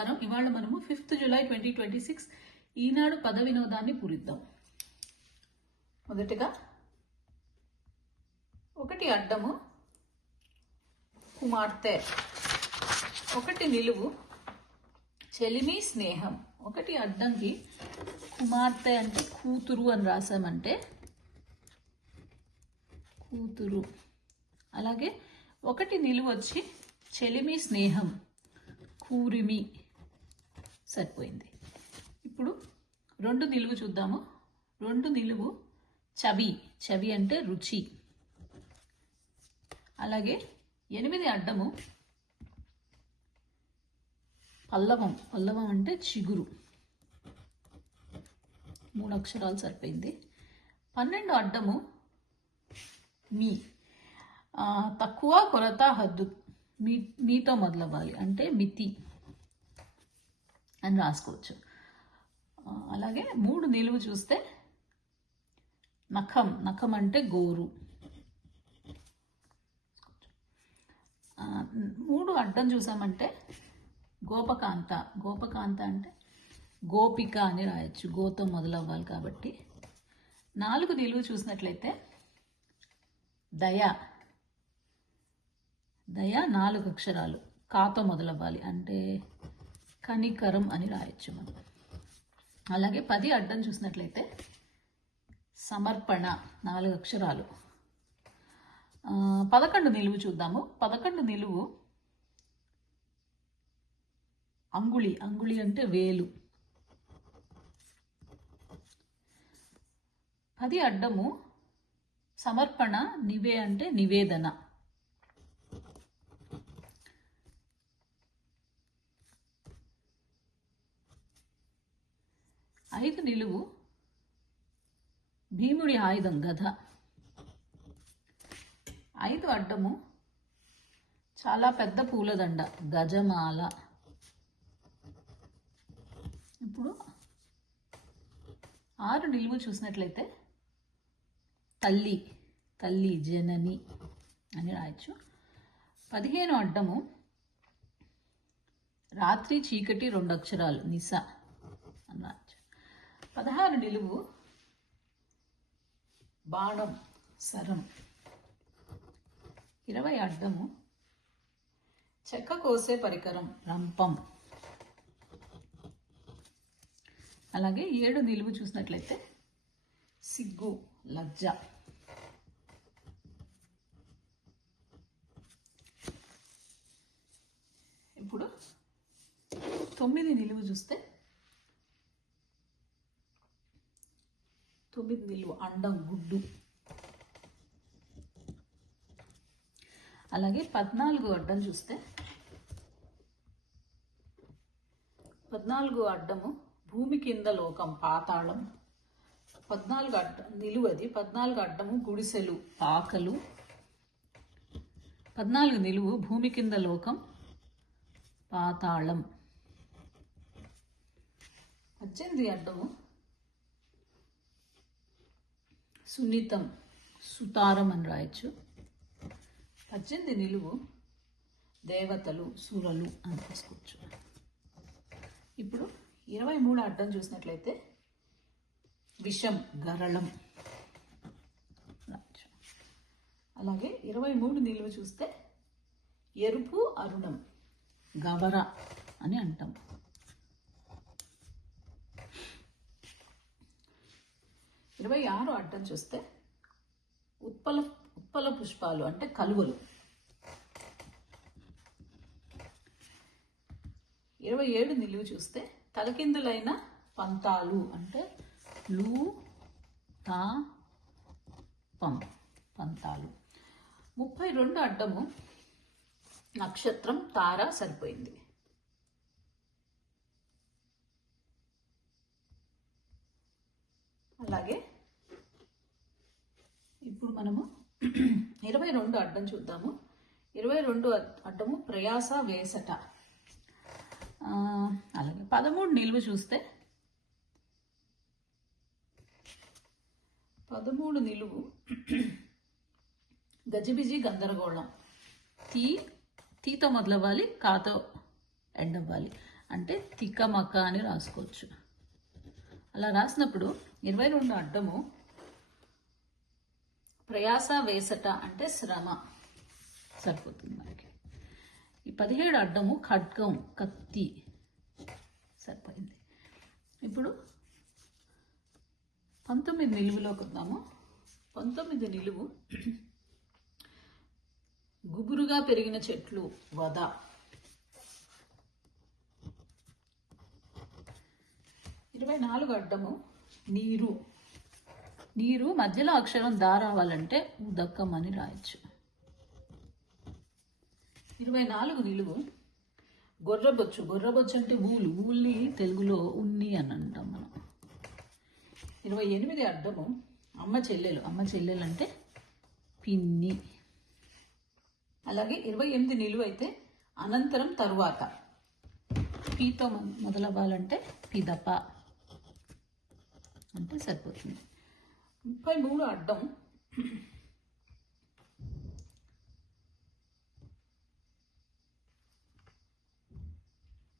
నమస్కారం. ఇవాళ మనము 5th జూలై 2026 ఈనాడు పద వినోదాన్ని పూరిద్దాం. మొదటిగా ఒకటి అడ్డము కుమార్తె, ఒకటి నిలువు చెలిమి స్నేహం. ఒకటి అడ్డంకి కుమార్తె అంటే కూతురు అని రాసామంటే కూతురు. అలాగే ఒకటి నిలువు వచ్చి చెలిమి స్నేహం కూరిమి. సరిపోయింది. ఇప్పుడు రెండు నిలువు చూద్దాము. రెండు నిలువు చవి, చవి అంటే రుచి. అలాగే 8 అడ్డము పల్లవం, పల్లవం అంటే చిగురు. 3 అక్షరాలు సరిపోయింది. 12 అడ్డము మీ, తక్కువ కొరత హద్దు, మీతో మొదలవ్వాలి అంటే మితి అని రాసుకోవచ్చు. అలాగే 3 నిలువు చూస్తే నఖం, నఖం అంటే గోరు. 3 అడ్డం చూసామంటే గోపకాంత, గోపకాంత అంటే గోపిక అని రాయొచ్చు, గోతో మొదలవ్వాలి కాబట్టి. 4 నిలువు చూసినట్లయితే దయ, దయ 4 అక్షరాలు కాతో మొదలవ్వాలి అంటే కనికరం అని రాయొచ్చు మనం. అలాగే 10 అడ్డం చూసినట్లయితే సమర్పణ 4 అక్షరాలు. 11 నిలువు చూద్దాము. 11 నిలువు అంగుళి, అంగుళి అంటే వేలు. 10 అడ్డము సమర్పణ నివే అంటే నివేదన. 5 నిలువు భీముడి ఆయుధం గద. 5 అడ్డము చాలా పెద్ద పూలదండ గజమాల. ఇప్పుడు 6 నిలువు చూసినట్లయితే తల్లి, తల్లి జనని అని రాయొచ్చు. 15 అడ్డము రాత్రి చీకటి 2 అక్షరాలు నిస అని రాయొచ్చు. 16 నిలువు బాణం సరం. 20 అడ్డము చెక్క కోసే పరికరం రంపం. అలాగే 7 నిలువు చూసినట్లయితే సిగ్గు లజ్జ. ఇప్పుడు 9 నిలువు చూస్తే 9 నిలువు అండం గుడ్డు. అలాగే 14 అడ్డం చూస్తే 14 అడ్డము భూమి కింద లోకం పాతాళం. 14 అడ్డం నిలువు అది. 14 అడ్డము గుడిసెలు పాకలు. 14 నిలువు భూమి కింద లోకం పాతాళం. 18 అడ్డము సున్నితం సుతారం అని రాయొచ్చు. 18 నిలువు దేవతలు సురలు అని తీసుకోవచ్చు. ఇప్పుడు 23 అడ్డం చూసినట్లయితే విషం గరళం రాయొచ్చు. అలాగే 23 నిలువు చూస్తే ఎరుపు అరుణం గవర అని అంటాం. 26 అడ్డం చూస్తే ఉత్పల పుష్పాలు అంటే కలువలు. 27 నిలువు చూస్తే తలకిందులైన పంతాలు అంటే లు తా పం పంతాలు. 32 అడ్డము నక్షత్రం తార. సరిపోయింది. అలాగే ఇప్పుడు మనము 22 అడ్డం చూద్దాము. 22 అడ్డము ప్రయాస వేసట. అలాగే 13 నిలువు చూస్తే 13 నిలువు గజిబిజి గందరగోళం. తీతో మొదలవ్వాలి, కాతో ఎండ్ అవ్వాలి. అంటే తిక్కమక్క అని రాసుకోవచ్చు. అలా రాసినప్పుడు 22 అడ్డము ప్రయాస వేసట అంటే శ్రమ సరిపోతుంది మనకి. ఈ 17 అడ్డము ఖడ్గం కత్తి సరిపోయింది. ఇప్పుడు 19 నిలువులోకి వద్దాము. 19 నిలువు గుబురుగా పెరిగిన చెట్లు వద. 24 అడ్డము నీరు. నీరు మధ్యలో అక్షరం దా రావాలంటే ఉదక్కం అని రాయొచ్చు. 24 నిలువు గొర్రెబొచ్చు. గొర్రెబొచ్చు అంటే ఊలు. ఊల్ని తెలుగులో ఉన్ని అని అంటాం మనం. 28 అడ్డము అమ్మ చెల్లెలు. అమ్మ చెల్లెలు అంటే పిన్ని. అలాగే 28 నిలువు అయితే అనంతరం తరువాత. పీతో మొదలవ్వాలంటే పిదప అంటే సరిపోతుంది. 33 అడ్డం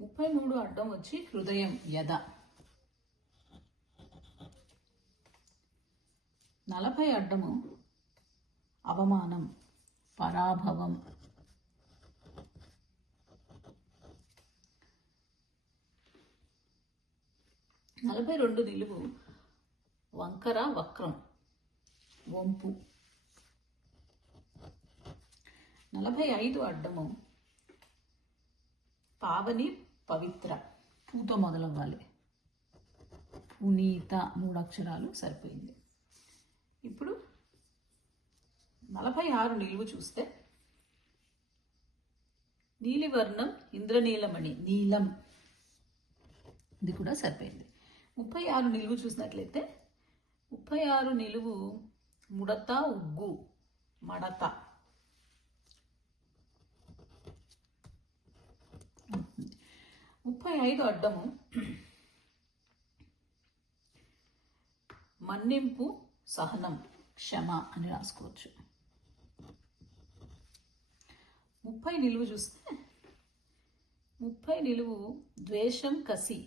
33 అడ్డం వచ్చి హృదయం యద. 40 అడ్డము అవమానం పరాభవం. 42 నిలువు వంకర వక్రం వంపు. 45 అడ్డము పావని పవిత్ర. పూతో మొదలవ్వాలి. పునీత 3 అక్షరాలు సరిపోయింది. ఇప్పుడు 46 నిలువు చూస్తే నీలివర్ణం ఇంద్రనీలమణి నీలం. ఇది కూడా సరిపోయింది. 36 నిలువు చూసినట్లయితే 36 నిలువు ముడత ఉగ్గు మడత. 35 అడ్డము మన్నింపు సహనం క్షమ అని రాసుకోవచ్చు. 30 నిలువు చూస్తే 30 నిలువు ద్వేషం కసి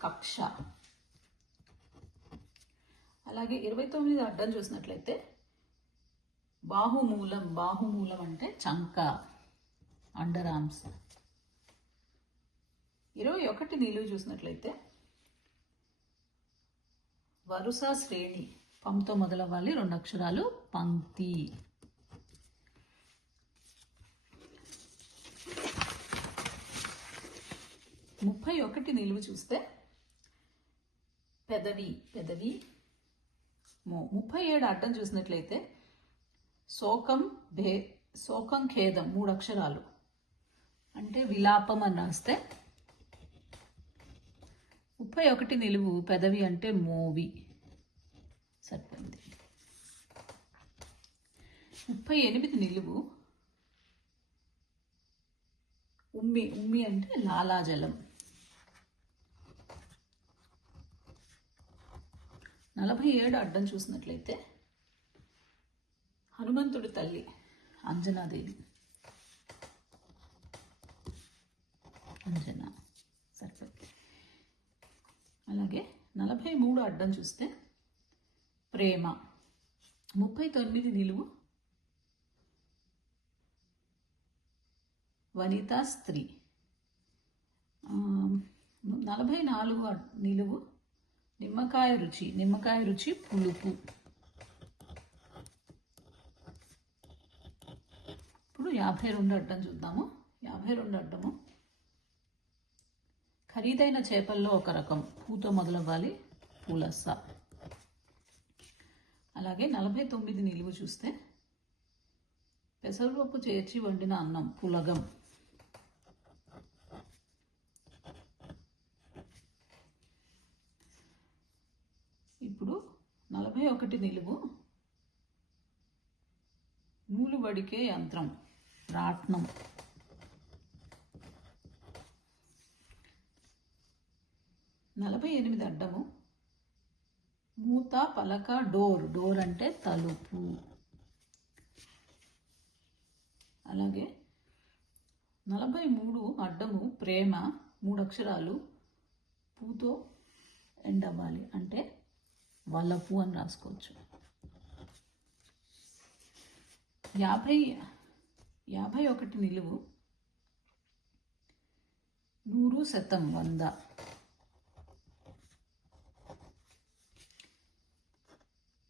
కక్ష. అలాగే 29 అడ్డం చూసినట్లయితే బాహుమూలం. బాహుమూలం అంటే చంక అండర్ ఆర్మ్స్. 21 నిలువు చూసినట్లయితే వరుస శ్రేణి. పంతో మొదలవ్వాలి. 2 అక్షరాలు పంక్తి. 31 నిలువు చూస్తే పెదవి పెదవి మో. 37 అడ్డం చూసినట్లయితే శోకం ఖేదం 3 అక్షరాలు అంటే విలాపం అని రాస్తే. 31 నిలువు పెదవి అంటే మోవి సరిపోయింది. 38 నిలువు ఉమ్మి. ఉమ్మి అంటే లాలాజలం. 47 అడ్డం చూసినట్లయితే హనుమంతుడి తల్లి అంజనాదేవి. అంజనా సరిపోయింది. అలాగే 43 అడ్డం చూస్తే ప్రేమ. 39 నిలువు వనిత స్త్రీ. 44 నిలువు నిమ్మకాయ రుచి. నిమ్మకాయ రుచి పులుపు. ఇప్పుడు 52 అడ్డం చూద్దాము. 52 అడ్డము ఖరీదైన చేపల్లో ఒక రకం. పూతో మొదలవ్వాలి. పులస. అలాగే 49 నిలువు చూస్తే పెసరపప్పు చేర్చి వండిన అన్నం పులగం. ఇప్పుడు 41 నిలువు నూలు వడికే యంత్రం రాట్నం. 48 అడ్డము మూత పలక డోర్. డోర్ అంటే తలుపు. అలాగే 43 అడ్డము ప్రేమ 3 అక్షరాలు పూతో ఎండ్ అవ్వాలి, అంటే వలపు అని రాసుకోవచ్చు. 51 నిలువు 100 శతం 100.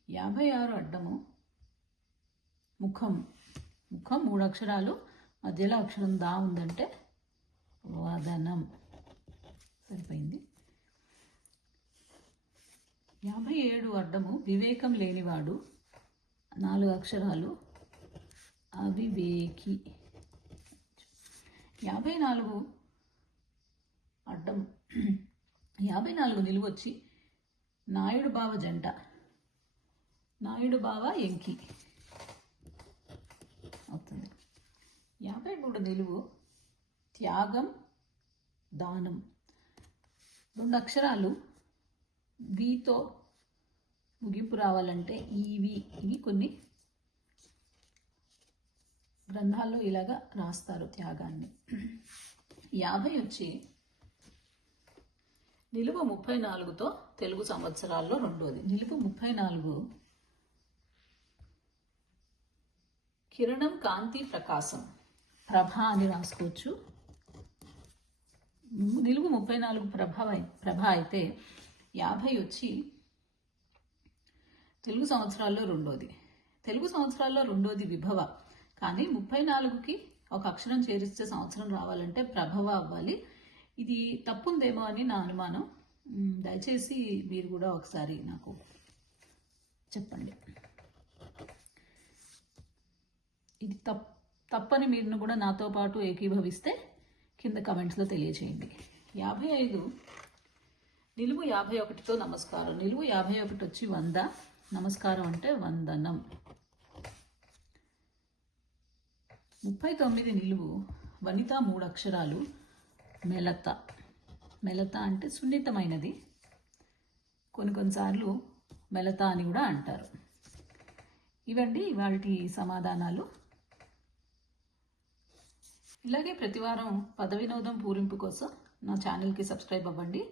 56 అడ్డము ముఖం 3 అక్షరాలు, మధ్యలో అక్షరం దా ఉందంటే వదనం. సరిపోయింది. 57 అడ్డము వివేకం లేనివాడు 4 అక్షరాలు, అవివేకి. 54 అడ్డం 54 నిలువు వచ్చి నాయుడు బావ జంట, నాయుడు బావ ఎంకి అవుతుంది. 53 నిలువు త్యాగం దానం, 2 అక్షరాలు, వీతో ముగింపు రావాలంటే ఇవి కొన్ని గ్రంథాల్లో ఇలాగా రాస్తారు త్యాగాన్ని. 50 వచ్చి నిలువ 34తో తెలుగు సంవత్సరాల్లో రెండోది. నిలువ 34 కిరణం కాంతి ప్రకాశం, ప్రభ అని రాసుకోవచ్చు. నిలువు 34 ప్రభ అయితే 50 వచ్చి తెలుగు సంవత్సరాల్లో రెండోది. తెలుగు సంవత్సరాల్లో రెండోది విభవ, కానీ 34కి ఒక అక్షరం చేరిస్తే సంవత్సరం రావాలంటే ప్రభవ అవ్వాలి. ఇది తప్పుందేమో అని నా అనుమానం. దయచేసి మీరు కూడా ఒకసారి నాకు చెప్పండి. ఇది తప్పని మీరు కూడా నాతో పాటు ఏకీభవిస్తే కింద కమెంట్స్లో తెలియచేయండి. 55 నిలువు 51తో నమస్కారం, నిలువు 51 వచ్చి 100, నమస్కారం అంటే వందనం. 39 నిలువు వనిత 3 అక్షరాలు, మెలత. మెలత అంటే సున్నితమైనది, కొన్నిసార్లు మెలత అని కూడా అంటారు. ఇవండి ఇవాల్టి సమాధానాలు. ఇలాగే ప్రతివారం పద వినోదం పూరింపు కోసం నా ఛానల్కి సబ్స్క్రైబ్ అవ్వండి.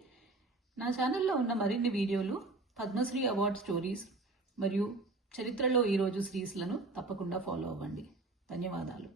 నా ఛానల్లో ఉన్న మరిన్ని వీడియోలు పద్మశ్రీ అవార్డ్ స్టోరీస్ మరియు చరిత్రలో ఈరోజు సిరీస్లను తప్పకుండా ఫాలో అవ్వండి. ధన్యవాదాలు.